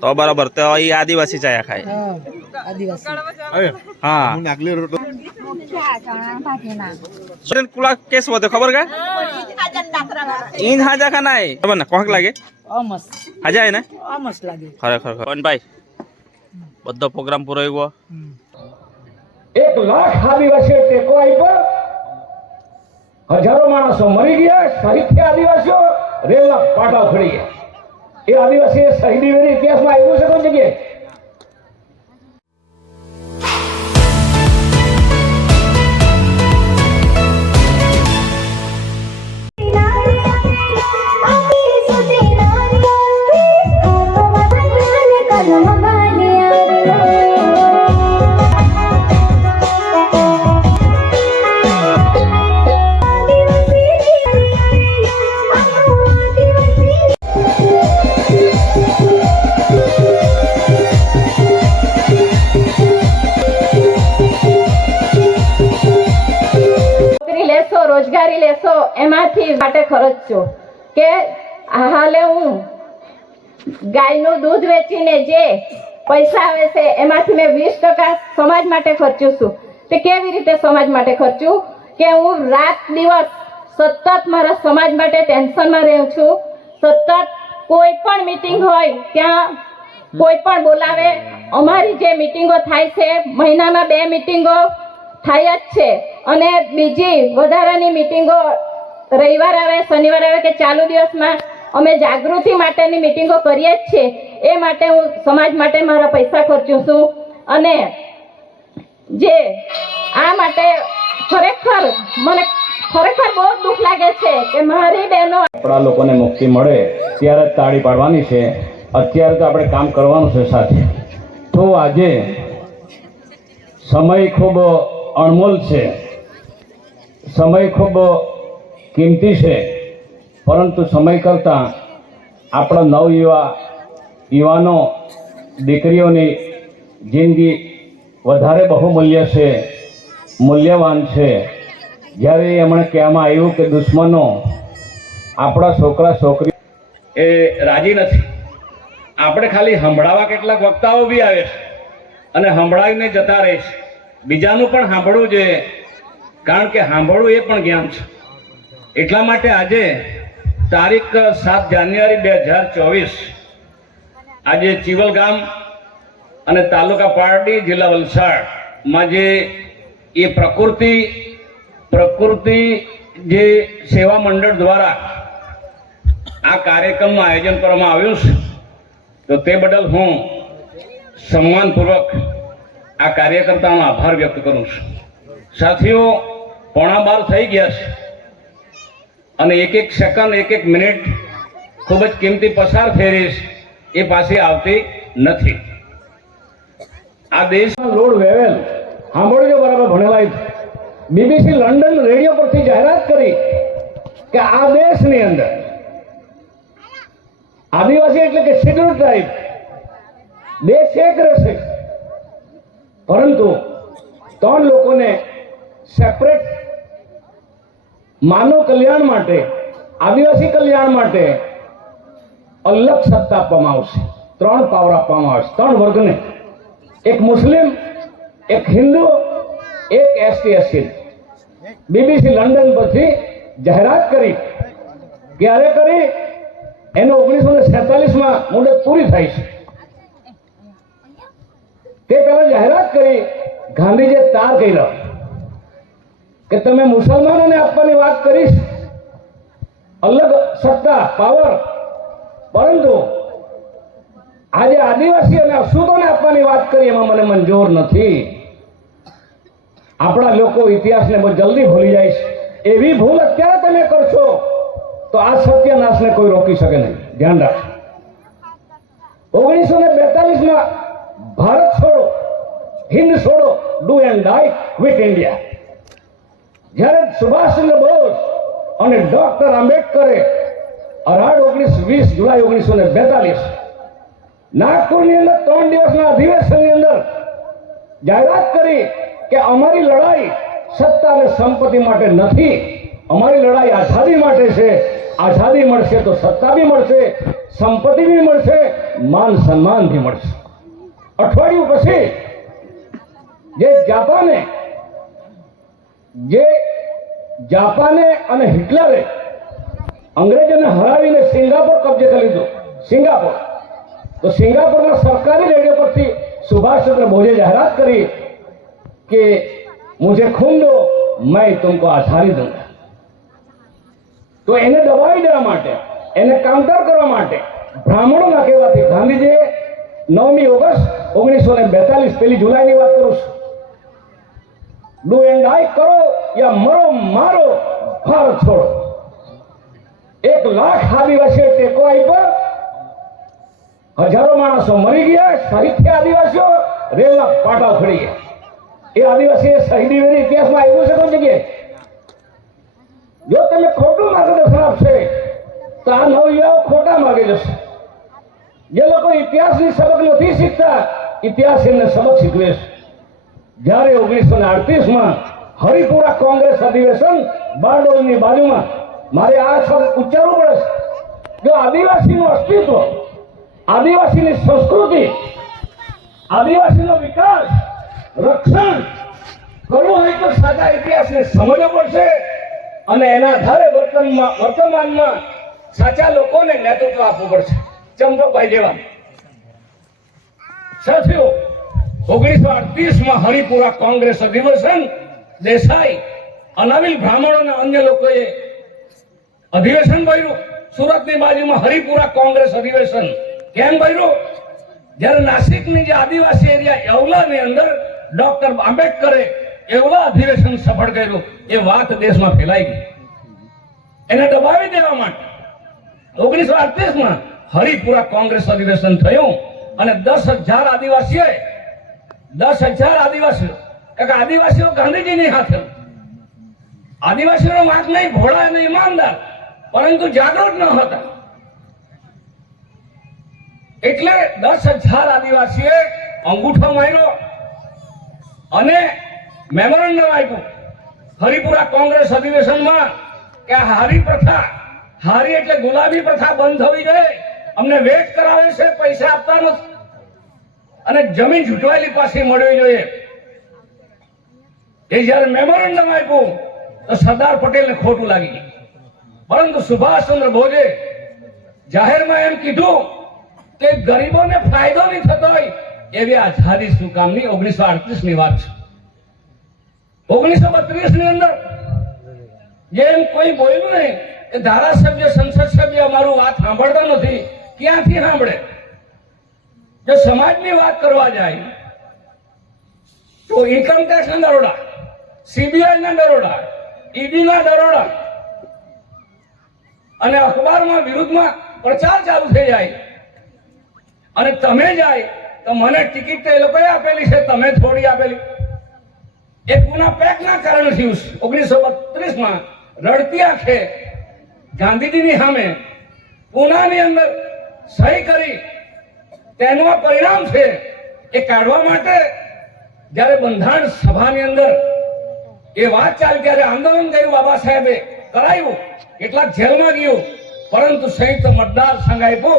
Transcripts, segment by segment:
તો બરાબર તો એ આદિવાસી ચાયા ખાય. હા આદિવાસી. હા. નાગલી રોટલો. સ્ટુડન્ટ કુલા કેસ હોતે ખબર કે? ઈન હાજા કા નાય. ખબર ને કોક લાગે? અમસ. હાજા હે ને? અમસ લાગે. ખરેખર ભાઈ બધો પ્રોગ્રામ પૂરો ગયો એક લાખ આદિવાસીઓ ટેકો આપ્યો. હજારો માણસો મરી ગયા સાહિત્ય આદિવાસીઓ રેલના પાટા ઉખડી ગયા. એ આદિવાસી શહીદી વેરી ઇતિહાસમાં આવ્યું છે કોઈ જગ્યાએ? માટે કે હાલે હું ગાયનું દૂધ વેચીને જે પૈસા આવે છે એમાંથી મેં વીસ ટકા સમાજ માટે ખર્ચું છું. તે કેવી રીતે સમાજ માટે ખર્ચું કે હું રાત દિવસ સતત મારા સમાજ માટે ટેન્શનમાં રહું છું. સતત કોઈ પણ મિટિંગ હોય ત્યાં કોઈ પણ બોલાવે, અમારી જે મિટિંગો થાય છે, મહિનામાં બે મિટિંગો થાય જ છે. અને બીજી વધારાની મીટિંગો રવિવાર આવે, શનિવાર આવે કે ચાલુ દિવસમાં અમે જાગૃતિ માટેની મિટિંગો કરીએ જ છીએ. એ માટે હું સમાજ માટે મારા પૈસા ખર્ચું છું. અને જે આ માટે ખરેખર મને ખરેખર બહુ દુઃખ લાગે છે કે મારી બહેનો આપણા લોકોને મુક્તિ મળે ત્યારે જ તાળી પાડવાની છે. અત્યારે તો આપણે કામ કરવાનું છે સાથે. તો આજે સમય ખૂબ અણમોલ છે. સમય ખૂબ કિંમતી છે. પરંતુ સમય કરતાં આપણા નવયુવા યુવાનો, દીકરીઓની જિંદગી વધારે બહુમૂલ્ય છે, મૂલ્યવાન છે. જ્યારે એમણે કહેવામાં આવ્યું કે દુશ્મનો આપણા છોકરા છોકરી એ રાજી નથી. આપણે ખાલી સંભળાવા કેટલાક વક્તાઓ બી આવે છે અને સંભળાવીને જતા રહે છે. બીજાનું પણ સાંભળવું જોઈએ. કારણ કે સાંભળવું એ પણ જ્ઞાન છે. એટલા માટે આજે તારીખ સાત જાન્યુઆરી બે હજાર ચોવીસ આજે ચિવલગામ અને તાલુકા પારડી જિલ્લા વલસાડમાં જે એ પ્રકૃતિ પ્રકૃતિ જે સેવા મંડળ દ્વારા આ કાર્યક્રમનું આયોજન કરવામાં આવ્યું છે, તો તે બદલ હું સન્માનપૂર્વક આ કાર્યકર્તાનો આભાર વ્યક્ત કરું છું. સાથીઓ, પોણા બાર થઈ ગયા છે. અને એક એક સેકન્ડ, એક એક મિનિટ ખૂબ જ કિંમતી પસાર ફેરીશ એ પાછી આવતી નથી. આ દેશમાં લોડ વેવેલ, સાંભળજો બરાબર ભણેલા બીબીસી લંડન રેડિયો પરથી જાહેરાત કરી કે આ દેશની અંદર આદિવાસી એટલે કે શેડ્યુલ ટ્રાઇબ, દેશ એક રહેશે. પરંતુ ત્રણ લોકોને સેપરેટ માનવ કલ્યાણ માટે, આદિવાસી કલ્યાણ માટે અલગ સત્તા આપવામાં આવશે. ત્રણ પાવર આપવામાં આવશે. ત્રણ વર્ગને. એક મુસ્લિમ, એક હિન્દુ, એક એસટી એસટી બીબીસી લંડન પરથી જાહેરાત કરી. ક્યારે કરી, એનો ઓગણીસો ને સેતાલીસમાં મુદત પૂરી થાય છે. તે પહેલા જાહેરાત કરી, ગાંધીજીએ તાર કર્યો. કે તમે મુસલમાનોને આપવાની વાત કરીશ? અલગ સત્તા પાવર પરંતુ આજે આદિવાસી અને અશુતોને આપવાની વાત કરી, એમાં મને મંજૂર નથી. આપણા લોકો ઇતિહાસને બહુ જલ્દી ભૂલી જાય છે. એવી ભૂલ અત્યારે તમે કરશો, તો આ સત્યનાશને કોઈ રોકી શકે નહીં. ધ્યાન રાખો ઓગણીસો ને બેતાલીસમાં ભારત છોડો, હિન્દ છોડો, do and die with India. જ્યારે સુભાષચંદ્ર બોઝ અને ડોક્ટર આંબેડકરે અઢાર, ઓગણીસ, વીસ જુલાઈ ઓગણીસો ને બેતાલીસ નાગપુરની અંદર ત્રણ દિવસના અધિવેશનની અંદર જાહેરાત કરી કે અમારી લડાઈ સત્તા અને સંપત્તિ માટે નથી, અમારી લડાઈ આઝાદી માટે છે, આઝાદી મળશે તો સત્તા બી મળશે, સંપત્તિ બી મળશે, માન સન્માન બી મળશે. અઠવાડિયું પછી જે જાપાને જે જાપાને અને હિટલરે અંગ્રેજોને હરાવીને સિંગાપોર કબજે કરી લીધો. સિંગાપુર. તો સિંગાપોરમાં સરકારી રેડિયો પરથી સુભાષચંદ્ર બોઝે જાહેરાત કરી કે મુજે ખૂન દો, મેં તુમકો આઝાદી દઉંગા તો એને દબાવી દેવા માટે, એને કાઉન્ટર કરવા માટે બ્રાહ્મણોના કહેવાથી ગાંધીજીએ નવમી ઓગસ્ટ ઓગણીસો ને બેતાલીસ પેલી જુલાઈની વાત કરું છું. ડુ એન્ડ કરો યા મરો મારો ભારત છોડો. એક લાખ આદિવાસીઓ ટેકો આપ્યો. હજારો માણસો મરી ગયા સાહિત્ય આદિવાસીઓ રેલના પાટા ફરી ગયા. એ આદિવાસી શહીદી વેરી ઇતિહાસમાં આવ્યું છે કોઈ જગ્યાએ? જો તમે ખોટું માર્ગદર્શન આપશે તો આ નવયુવાઓ ખોટા માગે જશે જે લોકો ઇતિહાસની સબક નથી શીખતા, ઇતિહાસ એમને સબક શીખવે છે. જ્યારે ઓગણીસો ને અડતીસમાં હરિપુરા કોંગ્રેસ અધિવેશન બારડોલની બાજુમાં, મારે આ શબ્દ ઉચ્ચારવું પડે છે. જો આદિવાસીનું અસ્તિત્વ, આદિવાસીની સંસ્કૃતિ, આદિવાસીનો વિકાસ, રક્ષણ કરવું હોય તો સાચા ઇતિહાસને સમજવો પડશે અને એના આધારે વર્તનમાં, વર્તમાનમાં સાચા લોકોને નેતૃત્વ આપવું પડશે. ચંપકભાઈ જેવા સાથીઓ ઓગણીસો અડતીસમાં હરિપુરા કોંગ્રેસ અધિવેશન દેસાઈ અનાવિલ બ્રાહ્મણો અને અન્ય લોકોએ અધિવેશન ભર્યું. સુરતની બાજુમાં હરિપુરા કોંગ્રેસ અધિવેશન કેમ ભર્યું? જ્યારે નાસિકની જે આદિવાસી એરિયા યવલાની અંદર ડોક્ટર આંબેડકરે એવલા અધિવેશન સફળ કર્યું, એ વાત દેશમાં ફેલાઈ ગઈ. એને દબાવી દેવા માટે ઓગણીસો અડતીસમાં હરિપુરા કોંગ્રેસ અધિવેશન થયું અને દસ હજાર આદિવાસીઓએ દસ હજાર આદિવાસીઓ. કારણ કે આદિવાસીઓ ગાંધીજીની હાથે. આદિવાસીઓનો વાંક નહીં, ભોળા અને ઈમાનદાર, પરંતુ જાગૃત ન હતા. એટલે દસ હજાર આદિવાસીએ અંગૂઠો માર્યો અને મેમોરેન્ડમ આપ્યું. હરિપુરા કોંગ્રેસ અધિવેશનમાં કે હારી પ્રથા, હારી એટલે ગુલાબી પ્રથા બંધ થવી જોઈએ અમને વેટ કરાવે છે, પૈસા આપતા નથી. અને જમીન છૂટવાયેલી પાસે મળવી જોઈએ. એ જ્યારે મેમોરેન્ડમ આપ્યું, તો સરદાર પટેલને ખોટું લાગી પરંતુ સુભાષચંદ્ર બોઝે જાહેરમાં એમ કીધું કે ગરીબોને ફાયદો નહીં થતો હોય એવી આઝાદી શું કામની ઓગણીસો અડત્રીસની વાત છે. ઓગણીસો બત્રીસની અંદર જેમ કોઈ બોલ્યું નહીં કે ધારાસભ્ય, સંસદ સભ્ય અમારું વાત સાંભળતા નથી, ક્યાંથી સાંભળે? જો સમાજની વાત કરવા જાય, તો ઇન્કમ ટેક્સના દરોડા સીબીઆઈના દરોડા ઈડીના દરોડા અને અખબારમાં વિરુદ્ધમાં પ્રચાર ચાલુ થઈ જાય. અને તમે જાય, તો મને ટિકિટ તો એ લોકોએ આપેલી છે, તમે થોડી આપેલી. એ પુના પેકના કારણે થયું ઓગણીસો બત્રીસમાં રડતી આંખે ગાંધીજીની સામે પુનાની અંદર સહી કરી તેનું આ પરિણામ છે એ કાઢવા માટે જ્યારે બંધારણ સભાની અંદર એ વાત ચાલી ત્યારે આંદોલન કર્યું બાબા સાહેબે. કરાયું. કેટલાક જેલમાં ગયું. પરંતુ સંયુક્ત મતદાર સંઘ આપ્યો.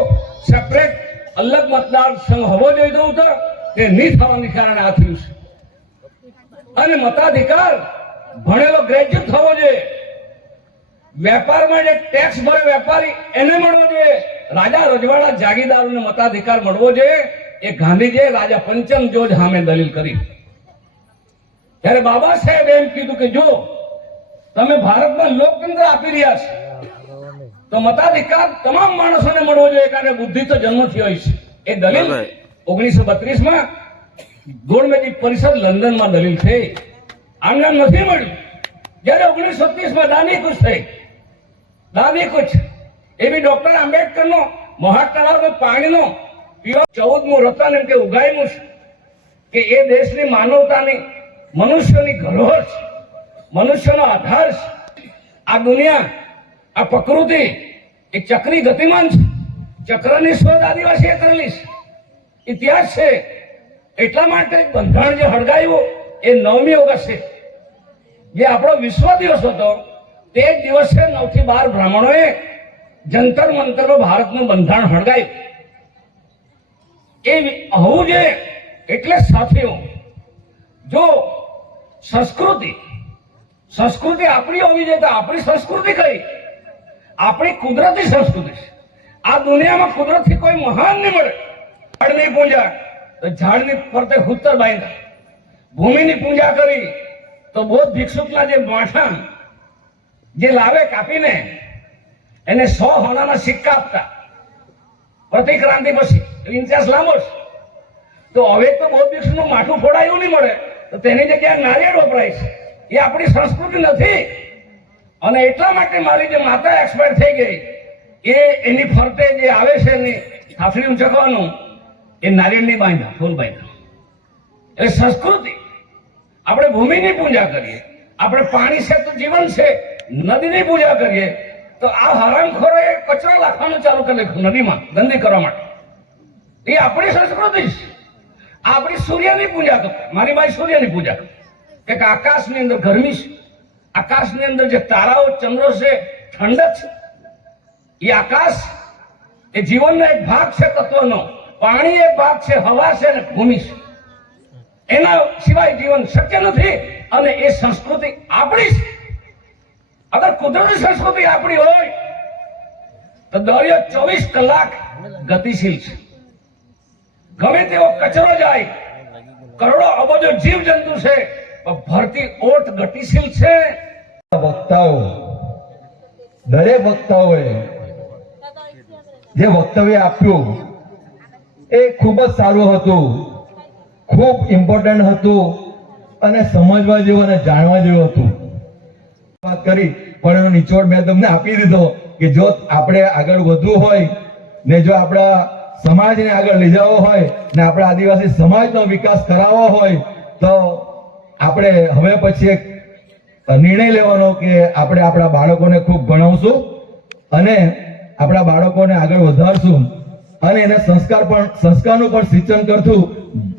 સેપરેટ અલગ મતદાર સંઘ હોવો જોઈએ તો તો તે નહીં થવાની કારણે આ થયું છે. અને મતાધિકાર ભણેલો ગ્રેજ્યુએટ થવો જોઈએ. વેપારમાં જે ટેક્સ ભરે વેપારી એને મળવો જોઈએ. રાજા રજવાડા જાગીદારોને મતાધિકાર મળવો જોઈએ. એ ગાંધીજીએ રાજા પંચમ જોજ સામે દલીલ કરી. ત્યારે બાબા સાહેબ એમ કીધું કે જો તમે ભારતમાં લોકતંત્ર આપી રહ્યા છો તો મતાધિકાર તમામ માણસોને મળવો જોઈએ કારણ કે બુદ્ધિ તો જન્મથી હોય છે. એ દલીલ ઓગણીસો બત્રીસમાં ગોળમેજી પરિષદ લંડનમાં દલીલ થઈ. આમને નથી મળ્યું. જ્યારે ઓગણીસો ત્રીસમાં દાની કૂચ થઈ. દાની કૂચ એવી ડોક્ટર આંબેડકરનો મહા તળાવનો પાણીનો પીવા ચૌદમું રતન એમ કે ઉગાયનું છે કે એ દેશની માનવતાની, મનુષ્યની ધરોહર છે, મનુષ્યનો આધાર છે. આ દુનિયા, આ પ્રકૃતિ એ ચક્રી ગતિમાન છે. ચક્રની શોધ આદિવાસીએ કરેલી છે. ઇતિહાસ છે. એટલા માટે બંધારણ જે હળગાવ્યું એ નવમી ઓગસ્ટે જે આપણો વિશ્વ દિવસ હતો, તે જ દિવસે નવથી બાર બ્રાહ્મણોએ જંતર મંતરમાં ભારતનું બંધારણ હળગાયું. એ હોવું જોઈએ. એટલે સાથીઓ, જો સંસ્કૃતિ સંસ્કૃતિ આપણી હોવી જોઈએ તો આપણી સંસ્કૃતિ કઈ? આપણી કુદરતી સંસ્કૃતિ આ દુનિયામાં કુદરતથી કોઈ મહાન નહીં મળે. ઝાડની પૂજા, તો ઝાડની ફરતે હુત્તર બાંધ્યા. ભૂમિની પૂજા કરી, તો બૌદ્ધ ભિક્ષુકના જે માઠા જે લાવે કાપીને એને સો હોનાના સિક્કા આપતા. પ્રતિક્રાંતિ પછી. ઇતિહાસ લાંબો છે. તો હવે તો બૌદ્ધ ભિક્ષુનું માથું ફોડાયું નહીં મળે. તો તેની જગ્યાએ નારિયેળ વપરાય છે. એ આપણી સંસ્કૃતિ નથી. અને એટલા માટે મારી જે માતા એક્સપાયર થઈ ગઈ, એ એની ફરતે જે આવે છે એની થાફડી ઊંચકવાનું એ નારિયેળની બાંધા, ફૂલ બાંધા. એટલે સંસ્કૃતિ, આપણે ભૂમિની પૂજા કરીએ. આપણે પાણી છે તો જીવન છે, નદીની પૂજા કરીએ. તો આ હરામખોરોએ કચરો લાખવાનું ચાલુ કરી નાખ્યું નદીમાં ગંદી કરવા માટે. એ આપણી સંસ્કૃતિ છે આપણી સૂર્યની પૂજા તો મારી મારી સૂર્યની પૂજા એક આકાશની અંદર ગરમી છે. આકાશની અંદર જે તારાઓ, ચંદ્રો છે, ઠંડક છે. એ આકાશ એ જીવનનો એક ભાગ છે, તત્વનો. પાણી એક ભાગ છે, હવા છે અને ભૂમિ છે. એના સિવાય જીવન શક્ય નથી અને એ સંસ્કૃતિ આપણી છે અગર કુદરતી સંસ્કૃતિ આપણી હોય તો દરિયો ચોવીસ કલાક ગતિશીલ છે. ગમે તેવો કચરો જાય, કરોડો અબજો જીવ જંતુ છે ભરતી ઓટ ગતિશીલ છે. વક્તાઓ, દરેક વક્તાઓએ જે વક્તવ્ય આપ્યું એ ખૂબ જ સારું હતું, ખૂબ ઇમ્પોર્ટન્ટ હતું અને સમજવા જેવું અને જાણવા જેવું હતું. વાત કરી, પણ એનો નિચોડ મેં તમને આપી દીધો કે જો આપણે આગળ વધવું હોય, ને જો આપણા સમાજને આગળ લઈ જવો હોય, ને આપણા આદિવાસી સમાજનો વિકાસ કરાવવો હોય, તો આપણે હવે પછી એક નિર્ણય લેવાનો કે આપણે આપણા બાળકોને ખૂબ ભણાવશું અને આપણા બાળકોને આગળ વધારશું અને એને સંસ્કાર પણ, સંસ્કારનું પણ સિંચન કરશું,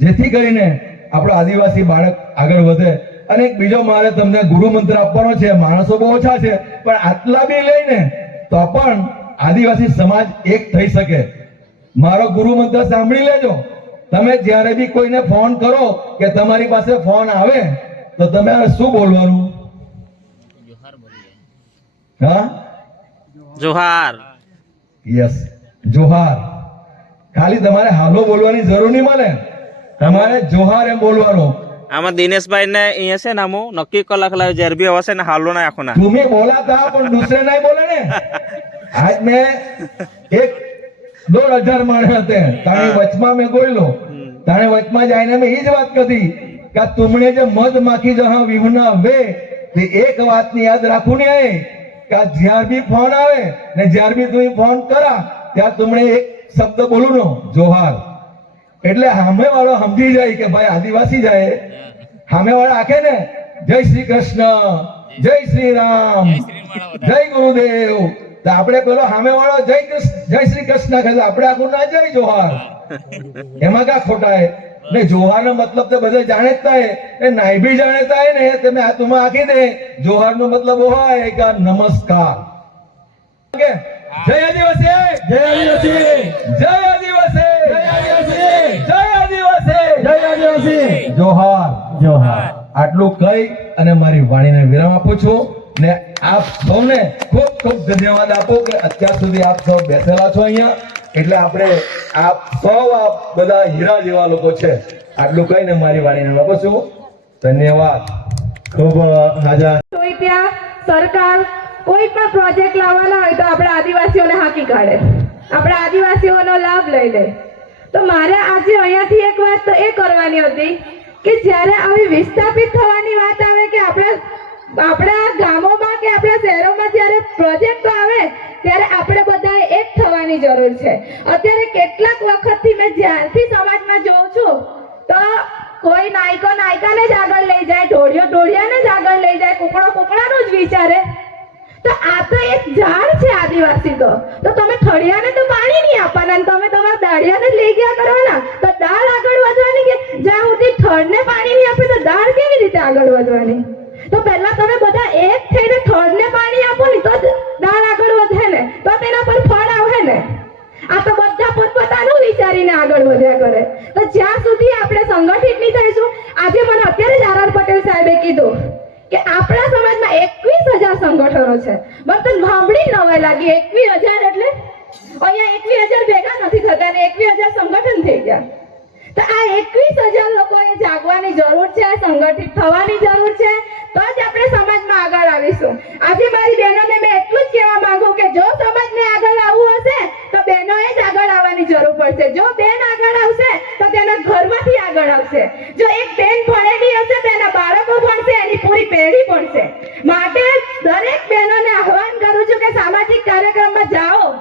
જેથી કરીને આપણો આદિવાસી બાળક આગળ વધે. અને એક બીજો મારે તમને ગુરુ મંત્ર આપવાનો છે માણસો બહુ ઓછા છે પણ આટલા બી લઈને તો પણ આદિવાસી સમાજ એક થઈ શકે. મારો ગુરુ મંત્ર સાંભળી લેજો. તમે જ્યારે બી કોઈને ફોન કરો કે તમારી પાસે ફોન આવે તો તમે શું બોલવાનું? હા? જોહાર. યસ જોહાર. ખાલી તમારે હાલો બોલવાની જરૂર નહીં મળે. તમારે જોહાર એમ બોલવાનું. આમાં દિનેશભાઈ ને અહીંયા છે ને હું નક્કી કલાક લાવે જ્યારે બી હશે ને હાલો ના આખો ના તુમે બોલા થા પણ દૂસરે નહીં બોલે ને. આજ મેં એક દોઢ હજાર માણે હતે. તારે વચમાં મેં ગોયલો. તારે વચમાં જઈને મેં એ જ વાત કરી કે તુમણે જે મધ માખી જહા વિહના વે તે એક વાતની યાદ રાખું ને એ કે જ્યાર બી ફોન આવે ને જ્યાર બી તું ફોન કરા ત્યાં તુમણે એક શબ્દ બોલું નો જોહાર. એટલે સામે વાળો સમજી જાય કે ભાઈ આદિવાસી જાય. સામે વાળા આખે ને? જય શ્રી કૃષ્ણ જય શ્રી રામ જય ગુરુદેવ. તો આપણે પેલો સામે વાળો જય કૃષ્ણ જય શ્રી કૃષ્ણ કહે આપણે આખું ના જય જોહાર. એમાં કા ખોટાય ને જોહાર નો મતલબ તો બધા જાણે જ થાય એ નાઈ બી જાણે થાય ને તમે આ તુમાં આખી દે. જોહાર નો મતલબ હોય કે નમસ્કાર. જય આદિવાસી! જય આદિવાસી! જય આદિવાસી! જય આદિવાસી! જય આદિવાસી! જય આદિવાસી! જોહાર. જોહાર. આટલું કહી અને મારી વાણીને વિરામ આપું છું ને આપ સૌને ખૂબ ખૂબ ધન્યવાદ આપો કે અત્યાર સુધી આપ સૌ બેસેલા છો અહીંયા. એટલે આપણે આપ સૌ આપ બધા હીરા જેવા લોકો છે. આટલું કહીને મારી વાણીને આપું છું. ધન્યવાદ. ખૂબ હાજર ત્યાં સરકાર કોઈ પણ પ્રોજેક્ટ લાવવાના હોય તો આપણા આદિવાસીઓને હાકી કાઢે. આપણા આદિવાસીઓનો લાભ લઈ લે. તો મારે આજે અહીંયાથી એક વાત તો એ કરવાની હતી કે જ્યારે આવી વિસ્થાપિત થવાની વાત આવે કે આપણા આપણા ગામોમાં કે આપણા શહેરોમાં જ્યારે પ્રોજેક્ટ આવે, ત્યારે આપણે બધાએ એક થવાની જરૂર છે. અત્યારે કેટલાક વખતથી મેં જ્યારથી સમાજમાં જોઉં છું, તો કોઈ નાયકો નાયકાને જ આગળ લઈ જાય ઢોળિયો ઢોળિયાને જ આગળ લઈ જાય, કુકડો કુકડાનું જ વિચારે. તો આ તો એક ઝાડ છે આદિવાસી તો તો તમે થળિયાને તો પાણી નહીં આપવાના અને તમે તમારા દાળિયાને લઈ ગયા કરવાના. તો દાળ આગળ વધવાની કે જ્યાં સુધી થળને પાણી નહીં આપે તો દાળ કેવી રીતે આગળ વધવાની? તો પહેલા તમે બધા એક થઈને થળને પાણી આપો ને તો જ દાળ આગળ વધે ને. તો તેના પર ફળ આવે ને. આ તો બધા પોતપોતાનું વિચારીને આગળ વધ્યા કરે. તો જ્યાં સુધી આપણે સંગઠિત નહીં થઈશું, આજે મને અત્યારે જ આર આર પટેલ સાહેબે કીધું કે આપણા સમાજમાં એકવીસ હજાર સંગઠનો છે. મને ભાંભળી નવાઈ લાગી, એકવીસ હજાર એટલે અહીંયા એકવીસ હજાર ભેગા નથી થતા ને એકવીસ હજાર સંગઠન થઈ ગયા. તો આ એકવીસ હજાર લોકોએ જાગવાની જરૂર છે, સંગઠિત થવાની જરૂર છે. તો જ આપણે સમાજમાં આગળ આવીશું. આજે મારી બહેનોને મેં એટલું જ કહેવા માંગુ કે જો સમાજને આગળ આવવું હશે, તો બહેનોએ જ આગળ આવવાની જરૂર પડશે. જો બેન આગળ આવશે, તો તેના ઘરમાંથી આગળ આવશે. જો એક બેન ભણેલી હશે, તો એના બાળકો ભણશે, એની પૂરી પેઢી ભણશે. માટે દરેક બહેનોને આહવાન કરું છું કે સામાજિક કાર્યક્રમમાં જાઓ.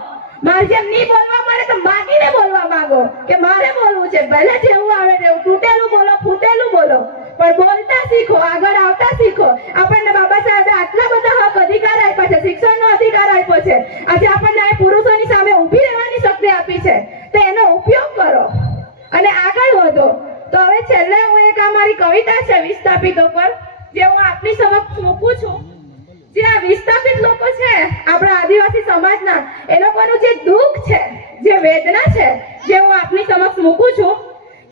મારે જેમ નહીં બોલવા મળે તો માગીને બોલવા માંગો કે મારે બોલવું છે, ભલે જેવું આવે તેવું તૂટેલું બોલો ફૂટેલું બોલો પણ બોલતા શીખો આગળ આવતા શીખો આપણને બાબા સાહેબે આટલા બધા હક અધિકાર આપ્યા છે શિક્ષણનો અધિકાર આપ્યો છે આજે આપણને આ પુરુષોની સામે ઊભી રહેવાની શક્તિ આપી છે તો એનો ઉપયોગ કરો અને આગળ વધો તો હવે છેલ્લે હું એક આ મારી કવિતા છે વિસ્થાપિતો પર જે હું આપની સમક્ષ મૂકું છું જે આ વિસ્થાપિત લોકો છે આપણા આદિવાસી સમાજના એ લોકોનું જે દુઃખ છે જે વેદના છે જે હું આપની સમક્ષ મૂકું છું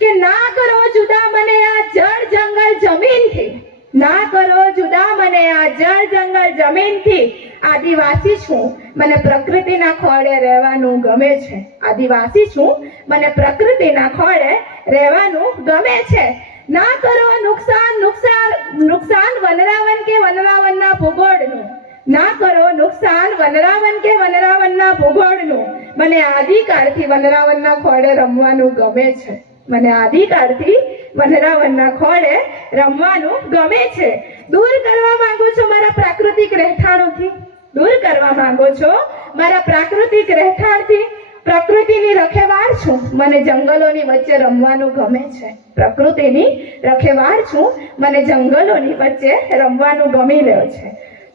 કે ના કરો જુદા મને આ જળ જંગલ જમીનથી ના કરો જુદા મને આ જળ જંગલ જમીનથી આદિવાસી છું મને પ્રકૃતિના ખોળે રહેવાનું ગમે છે આદિવાસી છું મને પ્રકૃતિના ખોળે રહેવાનું ગમે છે. ના કરો નુકસાન નુકસાન નુકસાન વનરાવન કે વનરાવનના ભૂગોળનું. ના કરો નુકસાન વનરાવન કે વનરાવનના ભૂગોળનું. મને આદિકાળથી વનરાવનના ખોળે રમવાનું ગમે છે. મને આદિકાળથી વનરાવનના ખોળે રમવાનું ગમે છે. દૂર કરવા માંગુ છું મારા પ્રાકૃતિક રહેઠાણોથી? દૂર કરવા માંગો છો મારા પ્રાકૃતિક રહેઠાણથી? પ્રકૃતિની રખેવાળ છું. મને જંગલોની વચ્ચે રમવાનું ગમે છે. પ્રકૃતિની રખેવાળ છું. મને જંગલોની વચ્ચે રમવાનું ગમી રહ્યો છે.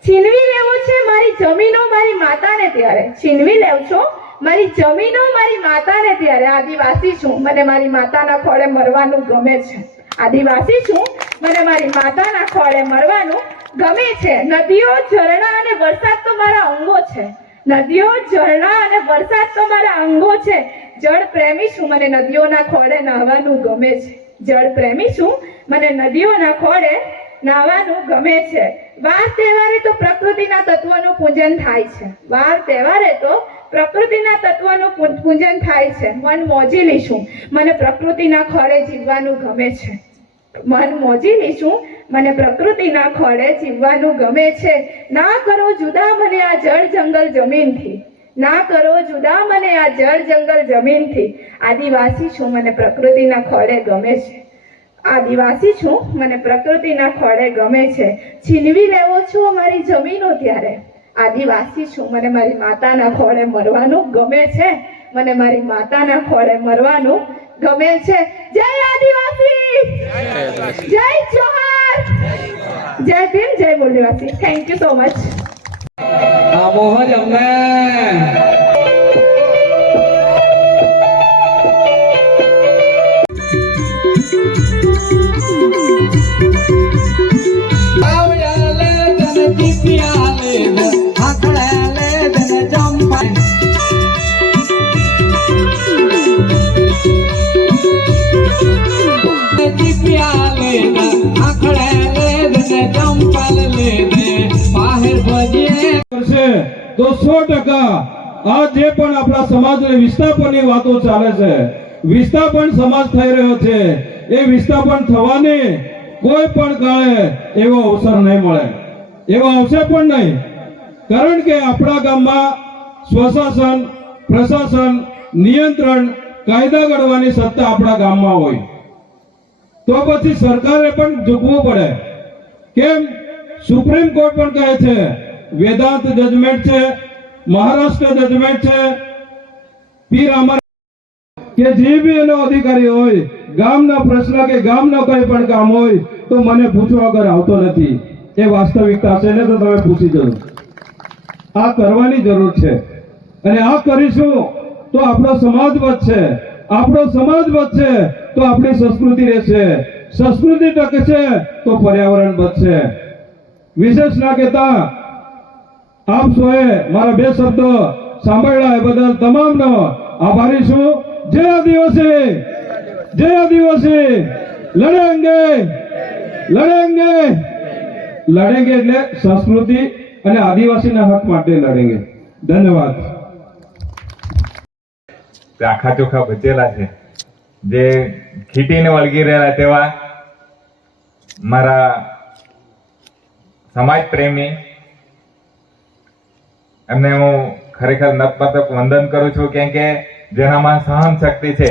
છીનવી લેવો છે મારી જમીનો મારી માતાને ત્યારે. છીનવી લેવ છો? મારી જમીનો મારી માતાને ત્યારે. આદિવાસી છું. મને મારી માતાના ખોળે મરવાનું ગમે છે. આદિવાસી છું. મને મારી માતાના ખોળે મરવાનું ગમે છે. નદીઓ, ઝરણા અને વરસાદ તો મારા અંગો છે. નદીઓ, ઝરણા અને વરસાદ તો મારા અંગો છે. જળ પ્રેમી છું, મને નદીઓના ખોળે નાહવાનું ગમે છે. જળ પ્રેમી છું, મને નદીઓના ખોળે નાહવાનું ગમે છે. વાર તહેવારે તો પ્રકૃતિના તત્વોનું પૂજન થાય છે. વાર તહેવારે તો પ્રકૃતિના તત્વોનું પૂજન થાય છે. મન મોજી લઈશું મને પ્રકૃતિના ખોળે જીવવાનું ગમે છે. મન મોજી છું મને પ્રકૃતિના ખોળે જીવવાનું ગમે છે. ના કરો જુદા મને આ જળ જંગલ જમીનથી. ના કરો જુદા મને આ જળ જંગલ જમીનથી. આદિવાસી છું, મને પ્રકૃતિના ખોળે ગમે છે. આદિવાસી છું, મને પ્રકૃતિના ખોળે ગમે છે. છીનવી લેવો છો મારી જમીનો ત્યારે. આદિવાસી છું, મને મારી માતાના ખોળે મરવાનું ગમે છે. મને મારી માતાના ખોળે મરવાનું ગમે છે. જય આદિવાસી! જય જોહાર જય ભીમ જય બોલ્યવાસી થેન્ક યુ સો મચ આ મોહજ અમને તો સો ટકા આ જે પણ આપણા સમાજને વિસ્થાપનની વાતો ચાલે છે. વિસ્થાપન સમાજ થઈ રહ્યો છે. એ વિસ્થાપન થવાની કોઈ પણ કાળે એવો અવસર નહીં મળે. એવો આવશે પણ નહીં. કારણ કે આપણા ગામમાં સ્વશાસન, પ્રશાસન, નિયંત્રણ, કાયદા ઘડવાની સત્તા આપણા ગામમાં હોય. તો પછી સરકારે પણ ઝૂકવું પડે. કેમ? સુપ્રીમ કોર્ટ પણ કહે છે વેદાંત જજમેન્ટ છે, મહારાષ્ટ્ર જજમેન્ટ છે. પીર અમર કે જે બી એનો અધિકારી હોય, ગામના પ્રશ્ન કે ગામના કોઈ પણ કામ હોય, તો મને પૂછવા વગર આવતો નથી. એ વાસ્તવિકતા છે ને તો તમે પૂછી જજો. આ કરવાની જરૂર છે. અને આ કરીશું તો આપણો સમાજ વધશે. આપણો સમાજ વધશે તો આપણી સંસ્કૃતિ રહેશે. સંસ્કૃતિ ટકશે તો પર્યાવરણ બચશે વિશેષ ના કહેતા આપ સૌએ મારા બે શબ્દો સાંભળ્યા એ બદલ તમામનો આભારી છું. જય આદિવાસી! જય આદિવાસી! લડેંગે! લડેંગે! લડેંગે એટલે સંસ્કૃતિ અને આદિવાસીના હક માટે લડેંગે. ધન્યવાદ. આખા ચોખા બચેલા છે, જે ખીટીને વળગી રહેલા તેવા મારા સમાજ પ્રેમી એમને હું ખરેખર નતમસ્તક વંદન કરું છું, કેમ કે જેનામાં સહન શક્તિ છે,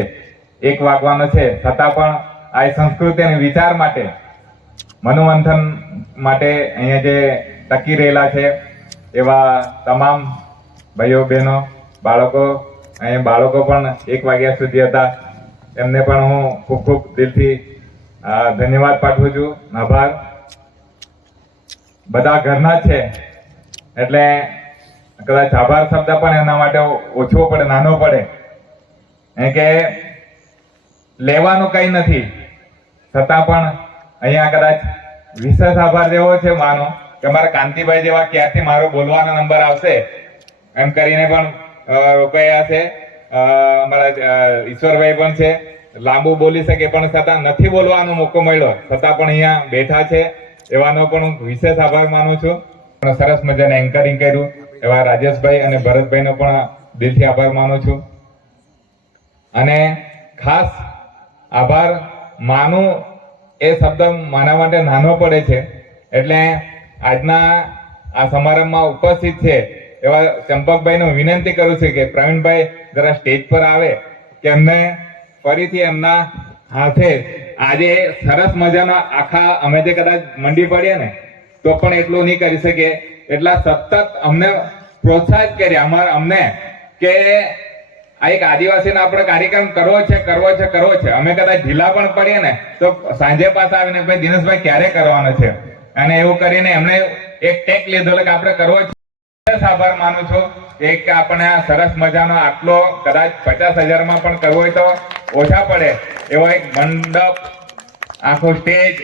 એક વાગવાનો છે. છતાં પણ આ સંસ્કૃતિ અને વિચાર માટે, મનોમંથન માટે અહીંયા જે ટકી રહેલા છે, એવા તમામ ભાઈઓ, બહેનો, બાળકો, અહીંયા બાળકો પણ એક વાગ્યા સુધી હતા. એમને પણ હું ખૂબ ખૂબ દિલથી ધન્યવાદ પાઠવું છું. આભાર. બધા ઘરના છે, એટલે કદાચ આભાર શબ્દ પણ એના માટે ઓછો પડે, નાનો પડે. કે લેવાનું કઈ નથી. છતાં પણ અહીંયા કદાચ વિશેષ આભાર જેવો છે માનો કે મારા કાંતિભાઈ જેવા ક્યાંથી મારો બોલવાનો નંબર આવશે? એમ કરીને પણ રોકાયા છે. અમારા ઈશ્વરભાઈ પણ છે. લાંબુ બોલી શકે પણ છતાં નથી બોલવાનો મોકો મળ્યો. છતાં પણ અહીંયા બેઠા છે. એવાનો પણ હું વિશેષ આભાર માનું છું. સરસ મજાને એન્કરિંગ કર્યું. એવા રાજેશભાઈ અને ભરતભાઈનો પણ દિલથી આભાર માનું છું. અને ખાસ આભાર માનું એ શબ્દ મારા માટે નાનો પડે છે. એટલે આજના આ સમારંભમાં ઉપસ્થિત છે એવા ચંપકભાઈને વિનંતી કરું છું કે પ્રવીણભાઈ જરા સ્ટેજ પર આવે કે એમને ફરીથી એમના હાથે આજે સરસ મજાના આખા અમે જે કદાચ મંડી પડીએ ને, તો પણ એટલું નહીં કરી શકે એટલા સતત અમને પ્રોત્સાહિત કર્યા અમારા અમને કે આ એક આદિવાસીનો આપણે કાર્યક્રમ કરવો છે કરવો છે કરવો છે. અમે કદાચ ઢીલા પણ પડીએ ને, તો સાંજે પાછા આવીને ભાઈ, દિનેશભાઈ, ક્યારે કરવાનો છે? અને એવું કરીને એમણે એક ટેક લીધો કે આપણે કરવો છે આભાર માનું છું. એક આપણે આ સરસ મજાનો આટલો કદાચ પચાસ હજારમાં પણ કરવો હોય તો ઓછા પડે એવો એક મંડપ આખો સ્ટેજ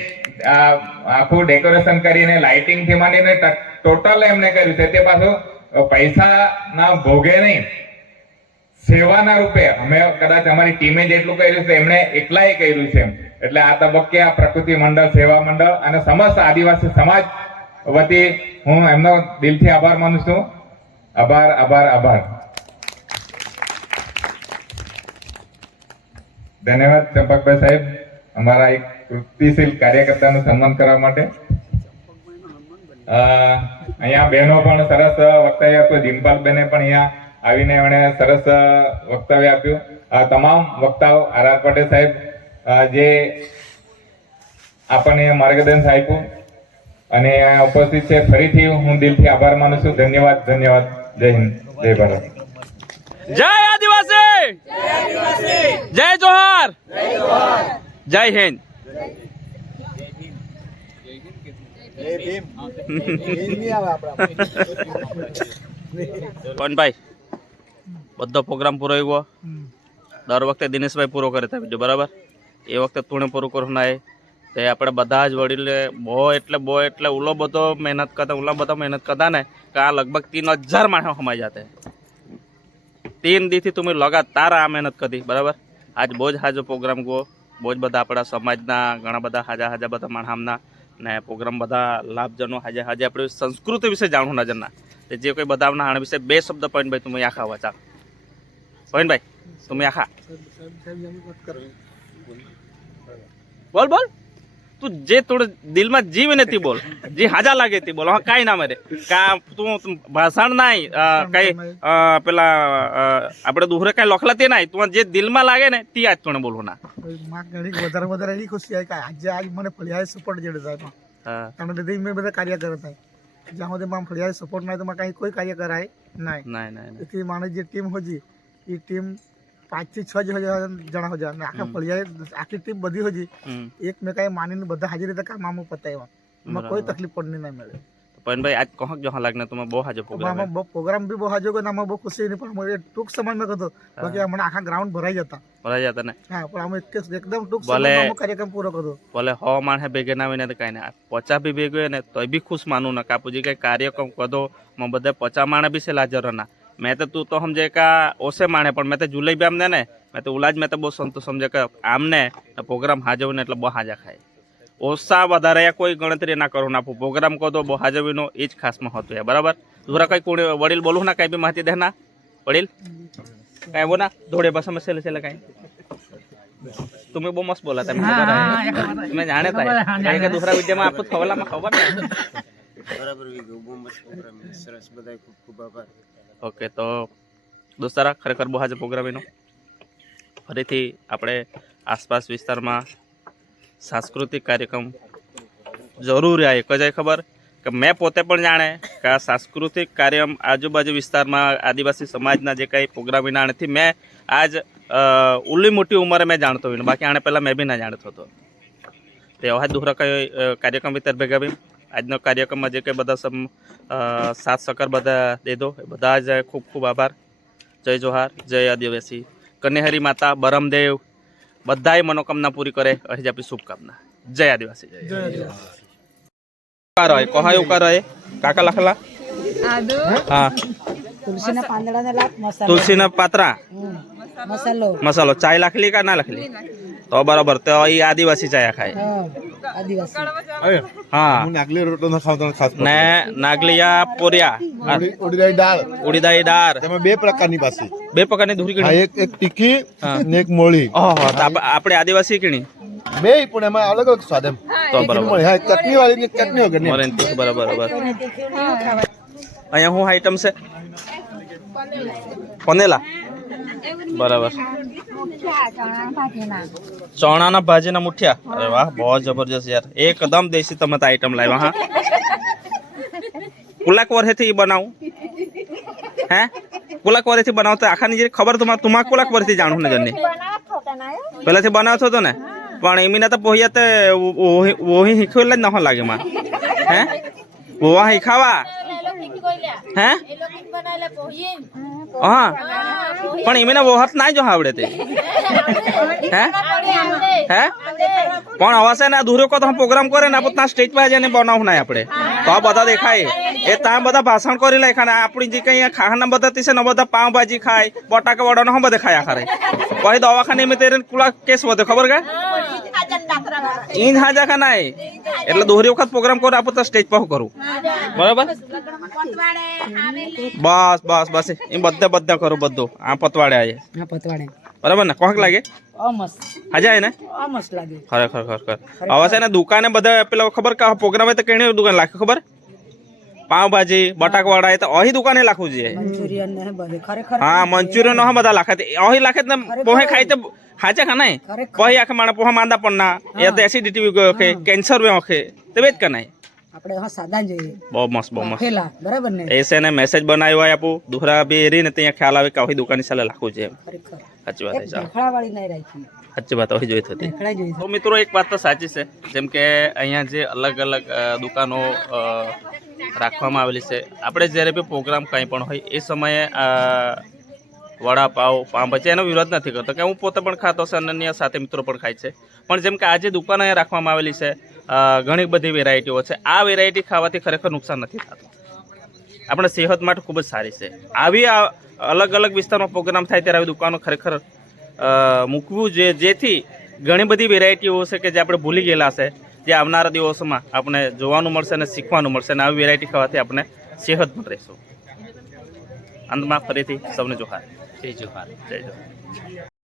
આખું ડેકોરેશન કરીને લાઇટિંગથી માંડીને ટોટલ એમને કર્યું છે. તે પાછું પૈસાના ભોગે નહીં. સેવાના રૂપે. અમે કદાચ અમારી ટીમે જેટલું કર્યું છે, એમણે એકલાએ કર્યું છે એટલે આ તબક્કે આ પ્રકૃતિ મંડળ, સેવા મંડળ અને સમસ્ત આદિવાસી સમાજ વતી હું એમનો દિલથી આભાર માનું છું. આભાર આભાર આભાર. ધન્યવાદ, ચંપકભાઈ સાહેબ. અમારા એક કૃતિશીલ કાર્યકર્તાનું સન્માન કરવા માટે. અહીંયા બહેનો પણ સરસ વક્તવ્ય આપ્યું. ડિમ્પલબેને પણ અહીંયા આવીને એમણે સરસ વક્તવ્ય આપ્યું. આ તમામ વક્તાઓ આર આર પટેલ સાહેબ જે આપણને માર્ગદર્શન આપ્યું. અને ઉપસ્થિત છે. ફરીથી હું દિલથી આભાર માનું છું. ધન્યવાદ ધન્યવાદ. જય હિન્દ. જય ભારત. જય આદિવાસી! જય જોહાર! જય હિન્દ. પણભાઈ બધો પ્રોગ્રામ પૂરો આવ્યો. દર વખતે દિનેશભાઈ પૂરો કરે તા બીજો, બરાબર? એ વખતે તુણે પૂરું કરવું ના તે આપણે બધા જ વડીલે બહુ એટલે બહુ એટલે ઉલો બધો મહેનત કરતા, ઉલા બધો મહેનત કરતા ને કે આ લગભગ તીન હજાર માણસો સમાઈ જાતે. તીન દીથી તમે લગાતાર આ મહેનત કરી બરાબર? આજ બહુ જ હાજો પ્રોગ્રામ ગો. બહુ જ બધા આપણા સમાજના ઘણા બધા હાજા હાજા બધા માણસામના ને પ્રોગ્રામ બધા લાભજનો આજે આજે આપણી સંસ્કૃતિ વિશે જાણવું નજરના તે જે કોઈ બધાના આણ વિશે બે શબ્દ પવનભાઈ તમે આખા વાંચા પવનભાઈ તમે આખા બોલ બોલ તું જે થોડું દિલમાં જીવ નથી બોલ. જે હાજા લાગે તે બોલ. હા કાંઈ ના મરે. કા તું ભાષણ નાય કઈ પેલા આપણે દુહરે કઈ લખલા તે નાય તું જે દિલમાં લાગે ને તે આજ તને બોલવું ના. વધારે વધારે એની ખુશી આવી કે આજે આજ મને ફળિયાએ સપોર્ટ જેડે સાહેબ. હા. કારણ લીધે મેં બધા કાર્ય કરતા જ્યાં સુધી માં ફળિયાએ સપોર્ટ ના તો માં કાંઈ કોઈ કાર્ય કરાય નહીં નાય નાય નાય. એથી માણસ જે ટીમ હોજી એ ટીમ પાંચથી છ જણા હોજા. અને આખા ફળિયા આખી ટીમ બધી હોજી. એકમેકાએ માનીને બધા હાજર રીતે કામ આમ પતાવ્યા એમાં કોઈ તકલીફ પડની ના મળે. પવનભાઈ આજ કહક જો લાગને તમે બહુ હાજો પ્રોગ્રામ બહુ પ્રોગ્રામ બી બહુ હાજો ગયો આમાં બહુ ખુશી ની પણ અમારે ટૂંક સમયમાં કહેતો બાકી હમણાં આખા ગ્રાઉન્ડ ભરાઈ જતા. ભરાઈ જતા ને? હા પણ અમે એક- એકદમ ટૂંક ભલે- સમયમાં કાર્યક્રમ પૂરો કર્યો. બોલે હો માણસે ભેગે ના હોય તો કાંઈ ના પચા બી ભેગો ને તોય બી ખુશ માનું ના કાપુજી કઈ કાર્યક્રમ કદો માં બધા પચા માણે બી છે લાજર ના મેં તો તું તો સમજે કે ઓછે માણે પણ મેં તો જુલાઈ બી આમને ને મેં તો ઉલાજ મેં તો બહુ સંતો સમજે કે આમને પ્રોગ્રામ હાજવને એટલે બહુ હાજા ખાય ઓછા વધારે યા કોઈ ગણતરી ના કરું નાખું પ્રોગ્રામ કહો તો બહુ હાજવીનો એ જ ખાસ મહત્વ છે બરાબર દુરા કઈ કોણ વડીલ બોલું ના કઈ બી માહિતી દે ના વડીલ કાંઈ બોના ધોળે ભાષા में सेले सेले कांई तुम्हें બહુ મસ્ત બોલા તમે ખબર હે તમે જાણે તા કઈ કે દુસરા વિદ્યામાં આપું ખવલામાં ખબર ને ઓકે, તો દોસ્તારા, ખરેખર બહુ આજે પ્રોગ્રામ એનો. ફરીથી આપણે આસપાસ વિસ્તારમાં સાંસ્કૃતિક કાર્યક્રમ જરૂરી આ એક જ ખબર કે મેં પોતે પણ જાણે કે આ સાંસ્કૃતિક કાર્યક્રમ આજુબાજુ વિસ્તારમાં આદિવાસી સમાજના જે કંઈ પ્રોગ્રામ એના આણેથી મેં આજ ઉલ્લી મોટી ઉંમરે મેં જાણતો હોય બાકી આણે પહેલાં મેં બી ના જાણતો હતો. તે અવાજ દુહરા કયો કાર્યક્રમ વિતર ભેગા બી આજનો કાર્યક્રમમાં જે કંઈ બધા સમ અ, સાથ સહકાર બધા દે દો એ બધા જ ખૂબ ખૂબ આભાર. જય જોહાર જય આદિવાસી. કન્યાહરી માતા બરમદેવ બધાય મનોકામના પૂરી કરે અહીં જ આપણી શુભકામના. જય આદિવાસી. કાર હોય કોહા એવું કાર હોય? કાકા લખલા? હા. તુલસીના પાંદડાને લાખ મસાલો. તુલસીના પાત્રા? મસાલો. મસાલો. ચાય લખલી કા ના લખલી. તો બરાબર તો એ આદિવાસી ચાયા ખાય. હા આદિવાસી. હા. નાગલી રોટલો ના ખાવ ખાસ ને નાગલિયા પોરિયા. ઉડીદાઈ દાળ. ઉડીદાઈ દાળ. તેમાં બે પ્રકારની પાછી બે પ્રકારની ધૂરી કીણી એક એક ને એક મોળી. ઓહો આપણે આદિવાસી કીણી. બે પણ એમાં અલગ અલગ સ્વાદ એમ. તો બરાબર. હા ચટણી વાળી ને ચટણી વગરની મરેન બરાબર બરાબર. અહીંયા શું આઈટમ છે? પનેલા બરાબર. ચણાના ભાજીના મુઠિયા અરે વાહ બહુ જબરજસ્ત યાર એકદમ દેશી તમે તો આઈટમ લાવ્યા હા કુલાક વર્ષેથી બનાવું હે કુલાક વર્ષથી બનાવતો આખાની જે ખબર તમારે તુમા કુલાક વર્ષથી જાણું ને જન્ની પહેલાથી બનાવતો હતો ને પણ એમીને તો પોહિયા તે ઓહી શીખવેલા જ ન લાગે માં હે ઓવા શીખાવા હે હા પણ એમીને વહાત ના જો આવડે તે હે હે પણ હવે છે ને દૂરો કો તો પ્રોગ્રામ કરે ને પોતાના સ્ટેજ પર જઈને બનાવું ના આપણે તો આ બધા દેખાય એ ત્યાં બધા ભાષણ કરી લે ખાને આપણી જે કઈ ખાવાના બધા છે ને બધા પાવભાજી ખાય બટાકા વડાનો હમ બધે ખાય આખરે પછી દવાખાને એમ તેરે કુલા કેસ વધે ખબર કે ઈન હાજા ખાનાય એટલે દોહરી વખત પ્રોગ્રામ કરો આપણે સ્ટેજ પર કરું. બરાબર? બસ બસ બસ. એમ બધા બધા કરું બધું. આ પતવાડે આયે હા પતવાડે. બરાબર ને? કોક લાગે? હાજા ને? અમસ્ત લાગે. ખરેખર ખરેખર. હવે છે ને દુકાને બધા પેલા ખબર કે પ્રોગ્રામ હોય તો કેણી દુકાન લાગે ખબર? પાવભાજી બટાકવાળા એ તો અહીં દુકાને લાખવું જોઈએ મંચુરિયન ને બધે ખરેખર હા મંચુરિયન હા બધા લાખે અહીં લાખે જ ને પોહે ખાઈ તો હાચે ખાનાય ખરેખર પછી આખે માણે પોહા માંદા પણ ના યા તો એસિડિટી ઓકે કેન્સર બી ઓકે તે વેજ કનાય આપણે હા સાદા જોઈએ બહુ મસ્ત બહુ મસ્ત ખેલા બરાબર ને એ છે ને મેસેજ બનાવ્યો હોય આપું દુહરા બી એરીને ત્યાં ખ્યાલ આવે કે અહીં દુકાનની સાલે લાખવું છે એમ ખરેખર સાચી વાત એક છે ચાલો ઢેખડા વાળી નહીં રાખી સાચી વાત અહીં જોઈ થતી ઢેખડા જોઈએ તો મિત્રો એક વાત તો સાચી છે જેમ કે અહીંયા જે અલગ અલગ અ, દુકાનો અ, રાખવામાં આવેલી છે. આપણે જ્યારે બી પ્રોગ્રામ કંઈ પણ હોય, એ સમયે વડાપાવ પાઉંભાજી એનો વિરોધ નથી કરતો કે હું પોતે પણ ખાતો છે અને અન્ય સાથે મિત્રો પણ ખાય છે. પણ જેમ કે આજે દુકાન અહીંયા રાખવામાં આવેલી છે ઘણી બધી વેરાયટીઓ છે. આ વેરાયટી ખાવાથી ખરેખર નુકસાન નથી થતું. આપણે સેહત માટે ખૂબ જ સારી છે. આવી અલગ અલગ વિસ્તારમાં પ્રોગ્રામ થાય ત્યારે આવી દુકાનો ખરેખર મૂકવું જોઈએ જેથી ઘણી બધી વેરાયટીઓ છે કે જે આપણે ભૂલી ગયેલા છે જે આવનારા દિવસોમાં આપણે જોવાનું મળશે અને શીખવાનું મળશે અને આવી વેરાયટી ખાવાથી આપણે સેહત પણ રહેશું. અંતમાં ફરીથી સૌને જોહાર. જય જોહાર. જય જોહાર.